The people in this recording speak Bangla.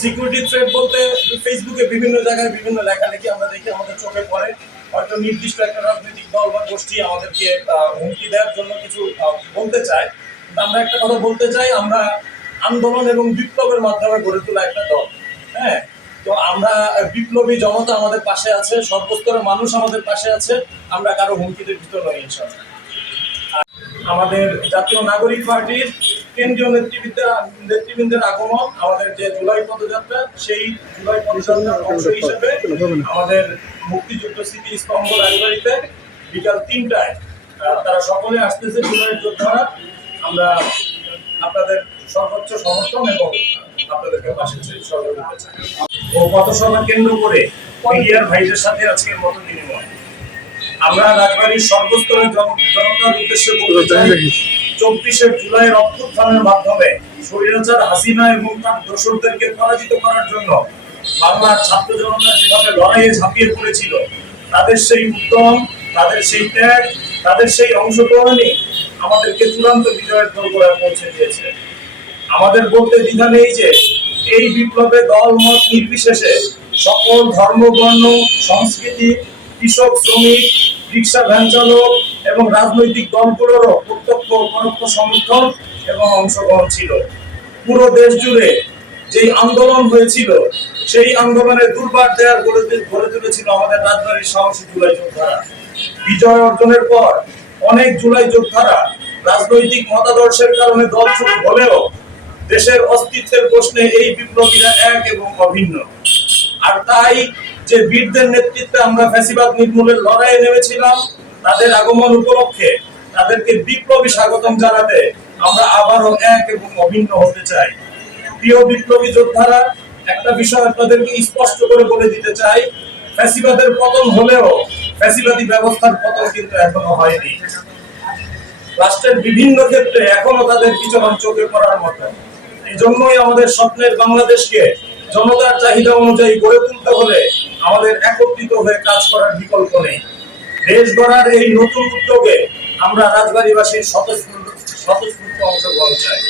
সিকিউরিটি থ্রেট বলতে ফেসবুকে বিভিন্ন জায়গায় বিভিন্ন লেখালেখি আমরা দেখি, আমাদের চোখে পড়ে। হয়তো নির্দিষ্ট একটা রাজনৈতিক দল বা গোষ্ঠী আমাদেরকে হুমকি দেওয়ার জন্য কিছু বলতে চায়। আমরা একটা কথা বলতে চাই, আমরা আন্দোলন এবং বিপ্লবের মাধ্যমে গড়ে তোলা একটা দল। হ্যাঁ, তো আমরা বিপ্লবী জনতা আমাদের পাশে আছে, সর্বস্তরের মানুষ আমাদের পাশে আছে। আমরা কারো হুমকিতে ভিতর নই ইনশাআল্লাহ। আমাদের জাতীয় নাগরিক পার্টির কেন্দ্রীয় নেতৃবৃন্দের আগমন, আমাদের যে জুলাই পদযাত্রা, সেই জুলাই পদযাত্রার অংশ হিসেবে আমাদের মুক্তিযুদ্ধ স্মৃতিস্তম্ভ রাজবাড়িতে বিকাল ৩টায় তারা সকলে আসতেছে। জুলাই যোদ্ধারা, আমরা আপনাদের সর্বোচ্চ সমর্থন এবং আপনাদেরকে পাশে সহযোগিতা চাই। ও পথসভা কেন্দ্র করে মিডিয়ার ভাইদের সাথে আজকের মতো বিনিময়। আমরা রাজবাড়ির সর্বস্তরের জনতার উদ্দেশ্যে বলতে চাই, ২৪শে জুলাইয়ের অভ্যুত্থানের মাধ্যমে স্বৈরাচার হাসিনা এবং তার দোসরদেরকে পরাজিত করার জন্য বাংলার ছাত্র জনতা যেভাবে লড়াইয়ে ঝাঁপিয়ে পড়েছিল, তাদের সেই উদ্যম, তাদের সেই ত্যাগ, তাদের সেই অংশগ্রহণই আমাদেরকে চূড়ান্ত বিজয়ের দোরগোড়ায় পৌঁছে দিয়েছে। আমাদের বলতে দ্বিধা নেই যে এই বিপ্লবে দল মত নির্বিশেষে সকল ধর্ম, বর্ণ, সংস্কৃতি, কৃষক, শ্রমিক, রিক্সা ভ্যান চালক এবং রাজনৈতিক দলগুলোরও প্রত্যক্ষ পরোক্ষ সমর্থন এবং অংশগ্রহণ ছিল। পুরো দেশ জুড়ে যেই আন্দোলন হয়েছিল, সেই আন্দোলনের দুর্বার দেয়ার গড়ে তুলেছিল আমাদের রাজবাড়ির সাহসী জুলাই যোদ্ধারা। বিজয় অর্জনের পর অনেক জুলাই যোদ্ধারা রাজনৈতিক মতাদর্শের কারণে দলছুট হলেও দেশের অস্তিত্বের প্রশ্নে এই বিপ্লবীরা এক এবং অভিন্ন। আর তাই যে বীরদের নেতৃত্বে আমরা ফ্যাসিবাদ নির্মূলের লড়াইয়ে নেমেছিলাম, তাদের আগমন উপলক্ষে তাদেরকে বিপ্লবী স্বাগতম জানাতে আমরা আবারও এক এবং অভিন্ন হতে চাই। প্রিয় বিপ্লবী যোদ্ধারা, একটা বিষয় আপনাদেরকে স্পষ্ট করে বলে দিতে চাই, ফ্যাসিবাদের পতন হলেও ফ্যাসিবাদী ব্যবস্থার পতন কিন্তু এখনো হয়নি। রাষ্ট্রের বিভিন্ন ক্ষেত্রে এখনো তাদের বিচরণ চোখে পড়ার মতো। এই জন্যই আমাদের স্বপ্নের বাংলাদেশকে জনতার চাহিদা অনুযায়ী গড়ে তুলতে হলে আমাদের একত্রিত হয়ে কাজ করার বিকল্প নেই। দেশ গড়ার এই নতুন উদ্যোগে আমরা রাজবাড়িবাসীর স্বতঃস্ফূর্ত অংশগ্রহণ চাই।